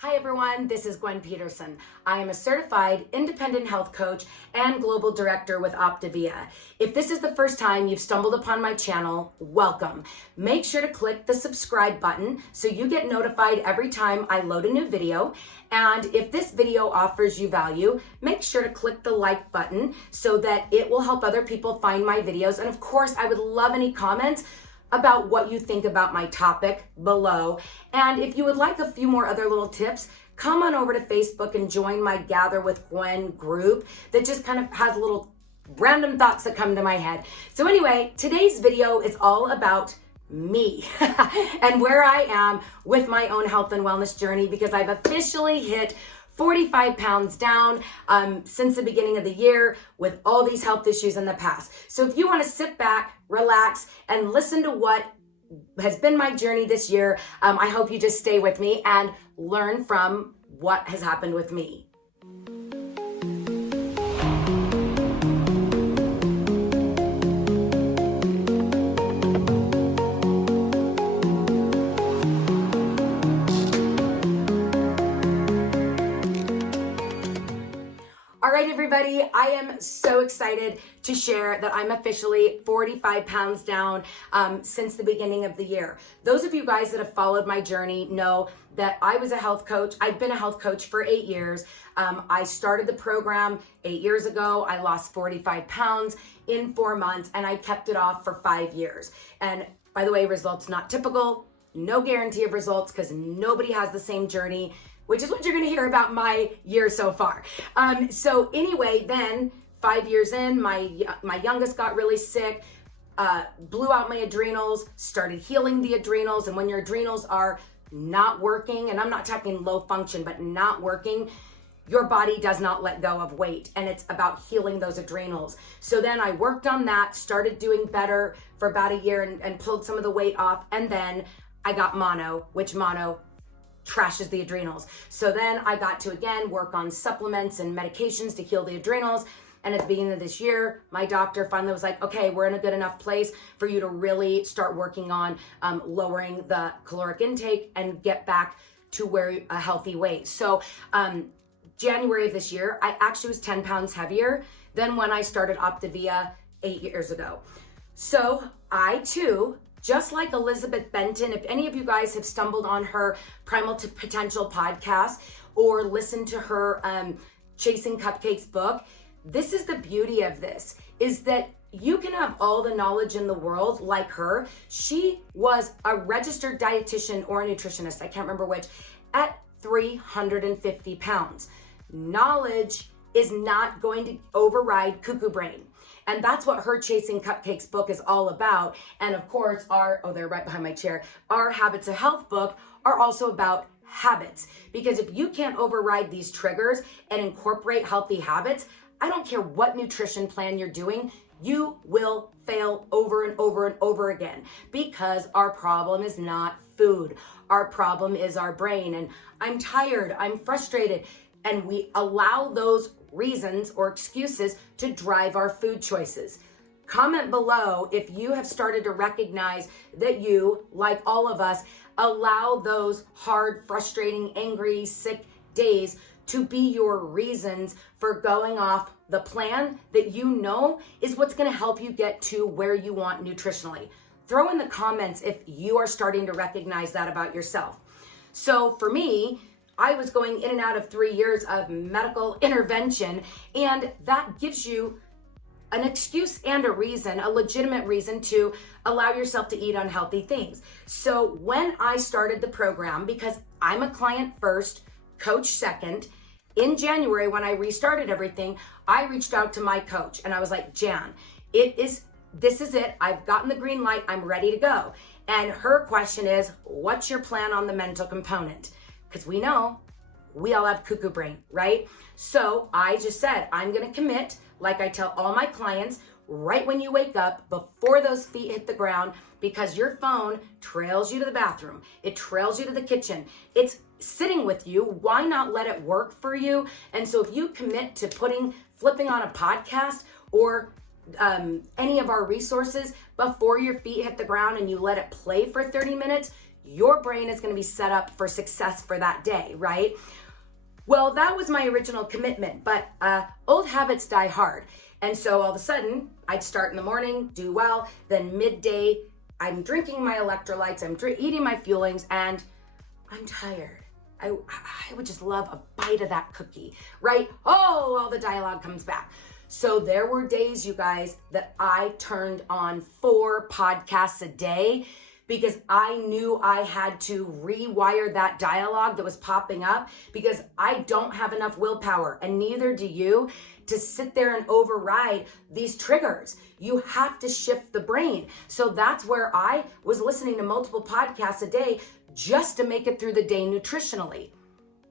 Hi everyone, this is Gwen Peterson. I am a certified independent health coach and global director with Optavia. If this is the first time you've stumbled upon my channel, welcome. Make sure to click the subscribe button so you get notified every time I load a new video. And if this video offers you value, make sure to click the like button so that it will help other people find my videos. And of course, I would love any comments about what you think about my topic below. And if you would like a few more other little tips, come on over to Facebook and join my Gather with Gwen group that just kind of has little random thoughts that come to my head. So anyway, today's video is all about me and where I am with my own health and wellness journey, because I've officially hit 45 pounds down since the beginning of the year with all these health issues in the past. So if you want to sit back, relax, and listen to what has been my journey this year, I hope you just stay with me and learn from what has happened with me. All right, everybody, I am so excited to share that I'm officially 45 pounds down since the beginning of the year. Those of you guys that have followed my journey know that I was a health coach. I've been a health coach for 8 years. I started the program 8 years ago. I lost 45 pounds in 4 months, and I kept it off for 5 years. And by the way, results not typical, no guarantee of results because nobody has the same journey, which is what you're gonna hear about my year so far. So anyway, then 5 years in, my youngest got really sick, blew out my adrenals, started healing the adrenals. And when your adrenals are not working, and I'm not talking low function, but not working, your body does not let go of weight, and it's about healing those adrenals. So then I worked on that, started doing better for about a year and pulled some of the weight off. And then I got mono, which mono trashes the adrenals. So then I got to again work on supplements and medications to heal the adrenals. And at the beginning of this year, my doctor finally was like, okay, we're in a good enough place for you to really start working on lowering the caloric intake and get back to where a healthy weight. So January of this year, I actually was 10 pounds heavier than when I started Optavia 8 years ago. So I too, just like Elizabeth Benton, if any of you guys have stumbled on her Primal to Potential podcast or listened to her Chasing Cupcakes book, this is the beauty of this, is that you can have all the knowledge in the world like her. She was a registered dietitian or a nutritionist, I can't remember which, at 350 pounds. Knowledge is not going to override cuckoo brain. And that's what her Chasing Cupcakes book is all about. And of course, they're right behind my chair, our Habits of Health book are also about habits. Because if you can't override these triggers and incorporate healthy habits, I don't care what nutrition plan you're doing, you will fail over and over and over again. Because our problem is not food. Our problem is our brain. And I'm tired, I'm frustrated. And we allow those reasons or excuses to drive our food choices. Comment below if you have started to recognize that you, like all of us, allow those hard, frustrating, angry, sick days to be your reasons for going off the plan that you know is what's going to help you get to where you want nutritionally. Throw in the comments if you are starting to recognize that about yourself. So for me, I was going in and out of 3 years of medical intervention, and that gives you an excuse and a reason, a legitimate reason to allow yourself to eat unhealthy things. So when I started the program, because I'm a client first, coach second, in January when I restarted everything, I reached out to my coach and I was like, Jan, this is it. I've gotten the green light. I'm ready to go. And her question is, what's your plan on the mental component? Because we know we all have cuckoo brain, right? So I just said, I'm going to commit, like I tell all my clients, right when you wake up, before those feet hit the ground, because your phone trails you to the bathroom. It trails you to the kitchen. It's sitting with you. Why not let it work for you? And so if you commit to flipping on a podcast or any of our resources before your feet hit the ground and you let it play for 30 minutes, your brain is going to be set up for success for that day, right? Well, that was my original commitment, but old habits die hard. And so all of a sudden, I'd start in the morning, do well, then midday, I'm drinking my electrolytes, I'm eating my fuelings, and I'm tired. I would just love a bite of that cookie, right? Oh, all the dialogue comes back. So there were days, you guys, that I turned on 4 podcasts a day because I knew I had to rewire that dialogue that was popping up, because I don't have enough willpower, and neither do you, to sit there and override these triggers. You have to shift the brain. So that's where I was listening to multiple podcasts a day just to make it through the day nutritionally.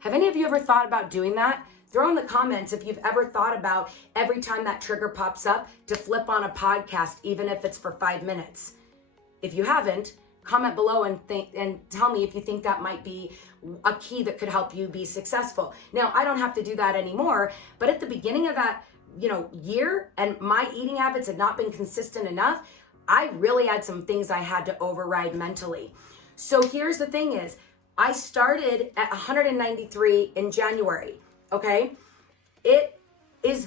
Have any of you ever thought about doing that? Throw in the comments if you've ever thought about every time that trigger pops up to flip on a podcast, even if it's for 5 minutes. If you haven't, comment below and tell me if you think that might be a key that could help you be successful. Now, I don't have to do that anymore, but at the beginning of that, year, and my eating habits had not been consistent enough, I really had some things I had to override mentally. So here's the thing is, I started at 193 in January, okay? It is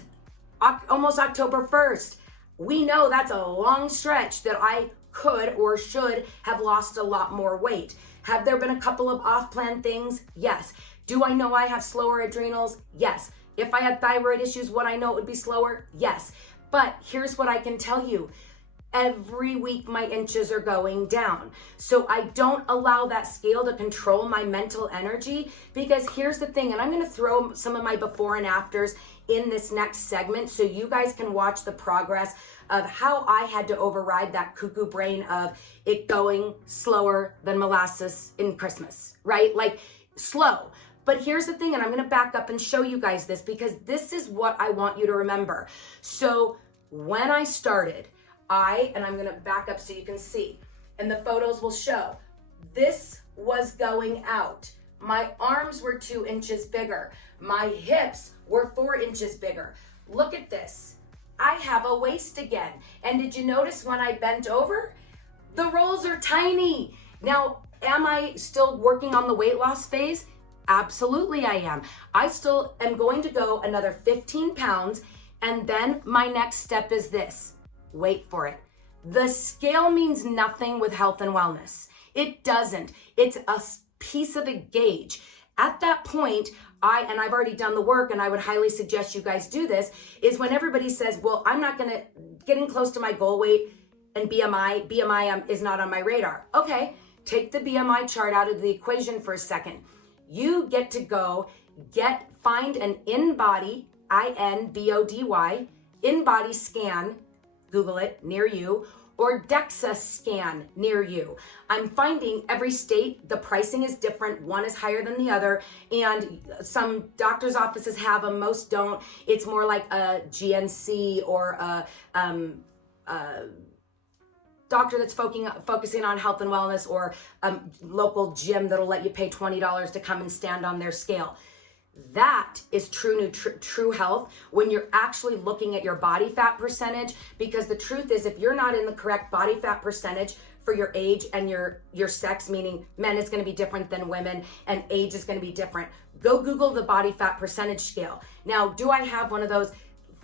almost October 1st. We know that's a long stretch that I could or should have lost a lot more weight. Have there been a couple of off-plan things? Yes. Do I know I have slower adrenals? Yes. If I had thyroid issues, would I know it would be slower? Yes. But here's what I can tell you. Every week my inches are going down. So I don't allow that scale to control my mental energy, because here's the thing, and I'm going to throw some of my before and afters in this next segment so you guys can watch the progress of how I had to override that cuckoo brain of it going slower than molasses in Christmas, right? Like slow. But here's the thing, and I'm going to back up and show you guys this, because this is what I want you to remember. So when I started, and I'm gonna back up so you can see, and the photos will show, this was going out. My arms were 2 inches bigger. My hips were 4 inches bigger. Look at this. I have a waist again. And did you notice when I bent over? The rolls are tiny. Now, am I still working on the weight loss phase? Absolutely I am. I still am going to go another 15 pounds, and then my next step is this. Wait for it. The scale means nothing with health and wellness. It doesn't. It's a piece of a gauge. At that point, I've already done the work, and I would highly suggest you guys do this, is when everybody says, well, I'm not getting close to my goal weight, and BMI is not on my radar. Okay, take the BMI chart out of the equation for a second. You get to go find an InBody, InBody, InBody scan, Google it, near you, or DEXA scan near you. I'm finding every state, the pricing is different. One is higher than the other, and some doctor's offices have them, most don't. It's more like a GNC or a doctor that's focusing on health and wellness, or a local gym that'll let you pay $20 to come and stand on their scale. That is true health, when you're actually looking at your body fat percentage, because the truth is, if you're not in the correct body fat percentage for your age and your sex, meaning men is going to be different than women and age is going to be different, go Google the body fat percentage scale. Now, do I have one of those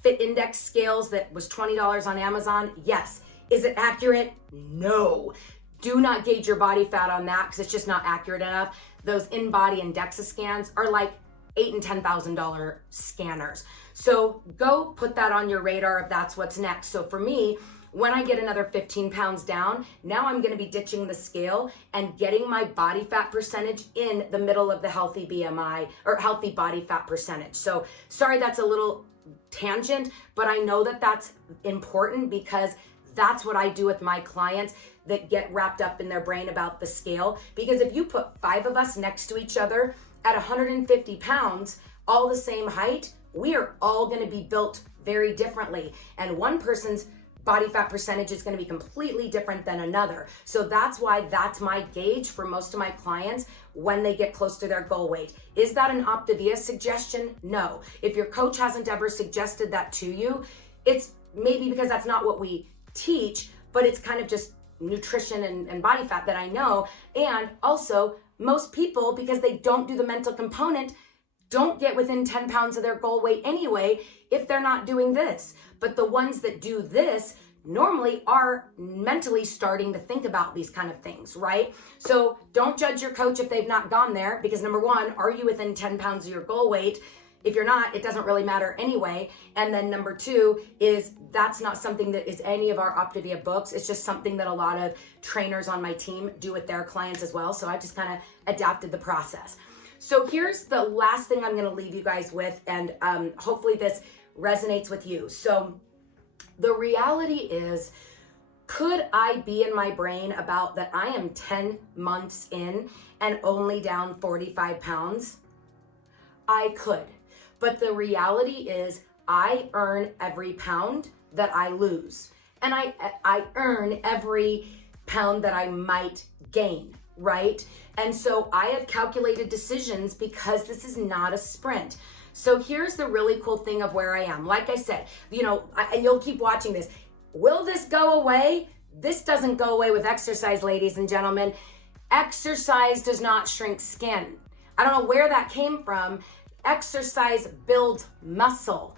Fit Index scales that was $20 on Amazon? Yes. Is it accurate? No. Do not gauge your body fat on that, because it's just not accurate enough. Those InBody and DEXA scans are like $8,000 and $10,000 scanners. So go put that on your radar if that's what's next. So for me, when I get another 15 pounds down, now I'm gonna be ditching the scale and getting my body fat percentage in the middle of the healthy BMI or healthy body fat percentage. So sorry, that's a little tangent, but I know that that's important, because that's what I do with my clients that get wrapped up in their brain about the scale. Because if you put 5 of us next to each other at 150 pounds, all the same height, we are all gonna be built very differently. And one person's body fat percentage is gonna be completely different than another. So that's why that's my gauge for most of my clients when they get close to their goal weight. Is that an Optavia suggestion? No. If your coach hasn't ever suggested that to you, it's maybe because that's not what we teach, but it's kind of just nutrition and body fat that I know. And also most people, because they don't do the mental component, don't get within 10 pounds of their goal weight anyway if they're not doing this. But the ones that do this normally are mentally starting to think about these kind of things, right? So don't judge your coach if they've not gone there, because number one, are you within 10 pounds of your goal weight? If you're not, it doesn't really matter anyway. And then number two is that's not something that is any of our Optavia books. It's just something that a lot of trainers on my team do with their clients as well. So I just kind of adapted the process. So here's the last thing I'm going to leave you guys with, and hopefully this resonates with you. So the reality is, could I be in my brain about that I am 10 months in and only down 45 pounds? I could. But the reality is I earn every pound that I lose. And I earn every pound that I might gain, right? And so I have calculated decisions because this is not a sprint. So here's the really cool thing of where I am. Like I said, and you'll keep watching this. Will this go away? This doesn't go away with exercise, ladies and gentlemen. Exercise does not shrink skin. I don't know where that came from. Exercise builds muscle.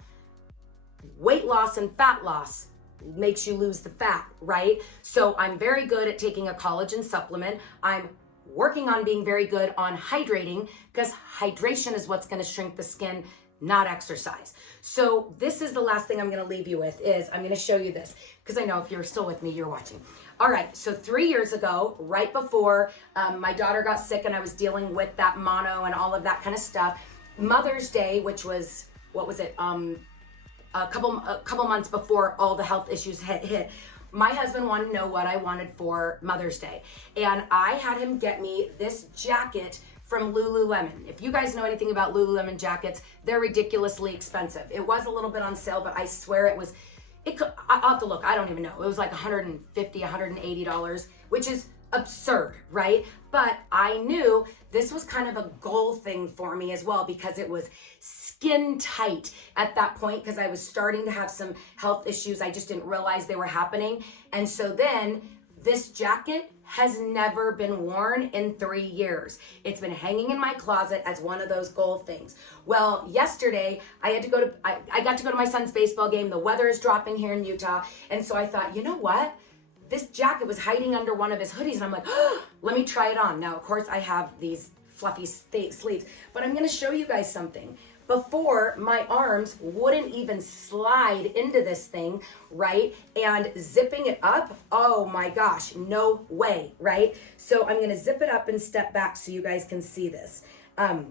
Weight loss and fat loss makes you lose the fat, right? So I'm very good at taking a collagen supplement. I'm working on being very good on hydrating, because hydration is what's going to shrink the skin, not exercise. So this is the last thing I'm going to leave you with, is I'm going to show you this, because I know if you're still with me, you're watching. All right, so 3 years ago, right before my daughter got sick and I was dealing with that mono and all of that kind of stuff, Mother's Day, which was, what was it, a couple months before all the health issues hit, my husband wanted to know what I wanted for Mother's Day. And I had him get me this jacket from Lululemon. If you guys know anything about Lululemon jackets, they're ridiculously expensive. It was a little bit on sale, but I swear I'll have to look, I don't even know. It was like $150, $180, which is absurd, right? But I knew this was kind of a goal thing for me as well, because it was skin tight at that point, because I was starting to have some health issues. I just didn't realize they were happening. And so then this jacket has never been worn in 3 years. It's been hanging in my closet as one of those goal things. Well, yesterday I got to go to my son's baseball game. The weather is dropping here in Utah. And so I thought, you know what? This jacket was hiding under one of his hoodies, and I'm like, oh, let me try it on. Now, of course, I have these fluffy sleeves, but I'm gonna show you guys something. Before, my arms wouldn't even slide into this thing, right? And zipping it up, oh my gosh, no way, right? So I'm gonna zip it up and step back so you guys can see this. All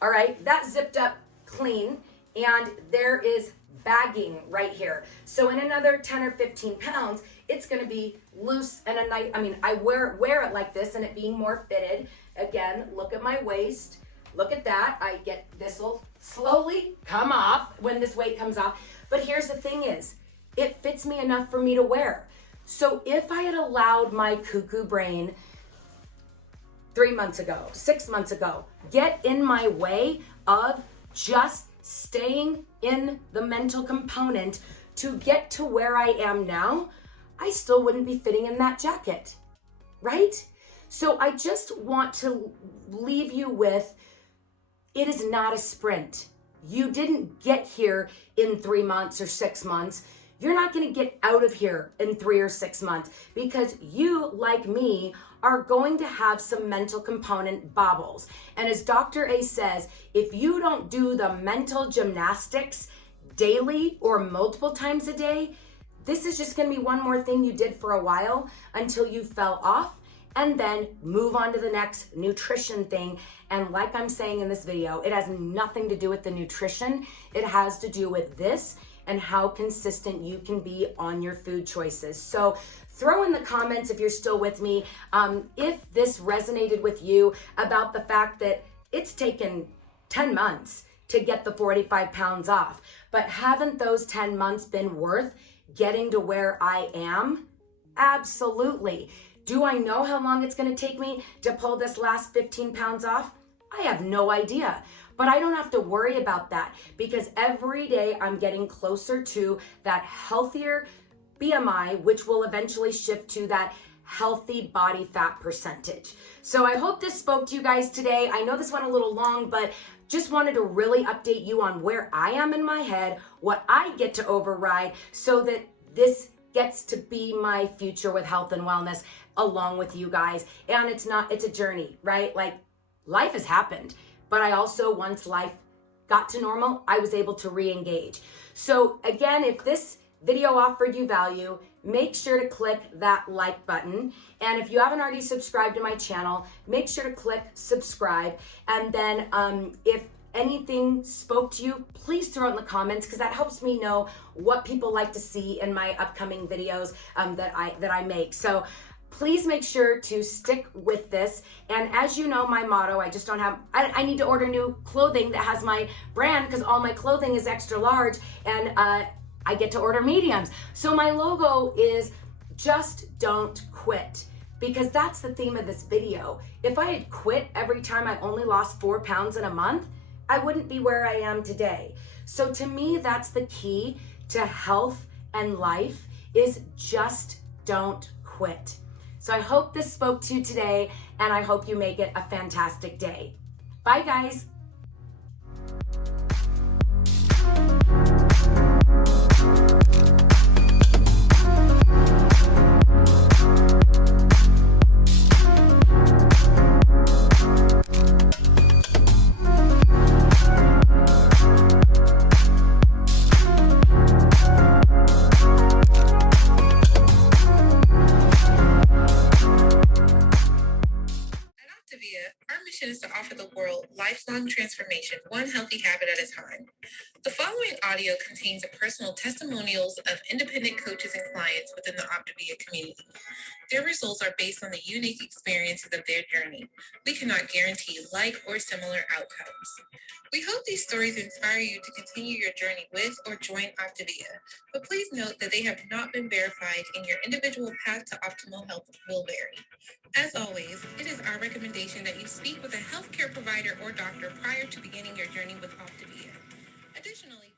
right, that zipped up clean, and there is bagging right here. So in another 10 or 15 pounds, it's gonna be loose and a nice, I wear it like this and it being more fitted. Again, look at my waist. Look at that. This will slowly come off when this weight comes off. But here's the thing is, it fits me enough for me to wear. So if I had allowed my cuckoo brain 3 months ago, 6 months ago, get in my way of just staying in the mental component to get to where I am now, I still wouldn't be fitting in that jacket, right? So I just want to leave you with, it is not a sprint. You didn't get here in 3 months or 6 months. You're not gonna get out of here in 3 or 6 months, because you, like me, are going to have some mental component bobbles. And as Dr. A says, if you don't do the mental gymnastics daily or multiple times a day, this is just gonna be one more thing you did for a while until you fell off, and then move on to the next nutrition thing. And like I'm saying in this video, it has nothing to do with the nutrition. It has to do with this and how consistent you can be on your food choices. So throw in the comments if you're still with me, if this resonated with you about the fact that it's taken 10 months to get the 45 pounds off, but haven't those 10 months been worth getting to where I am? Absolutely. Do I know how long it's gonna take me to pull this last 15 pounds off? I have no idea, but I don't have to worry about that, because every day I'm getting closer to that healthier BMI, which will eventually shift to that healthy body fat percentage. So I hope this spoke to you guys today. I know this went a little long, but just wanted to really update you on where I am in my head, what I get to override, so that this gets to be my future with health and wellness along with you guys. And it's a journey, right? Like, life has happened, but I also, once life got to normal, I was able to re-engage. So again, if this video offered you value, make sure to click that like button. And if you haven't already subscribed to my channel, make sure to click subscribe. And then if anything spoke to you, please throw it in the comments, because that helps me know what people like to see in my upcoming videos that I make. So please make sure to stick with this. And as you know, my motto, I need to order new clothing that has my brand, because all my clothing is extra large, and I get to order mediums. So my logo is just don't quit, because that's the theme of this video. If I had quit every time I only lost 4 pounds in a month, I wouldn't be where I am today. So to me, that's the key to health and life, is just don't quit. So I hope this spoke to you today, and I hope you make it a fantastic day. Bye, guys. Our mission is to offer the world lifelong transformation, one healthy habit at a time. The following audio contains personal testimonials of independent coaches and clients within the Optavia community. Their results are based on the unique experiences of their journey. We cannot guarantee like or similar outcomes. We hope these stories inspire you to continue your journey with or join Optavia, but please note that they have not been verified, and your individual path to optimal health will vary. As always, it is our recommendation that you speak with a healthcare provider or doctor prior to beginning your journey with Optavia. Additionally,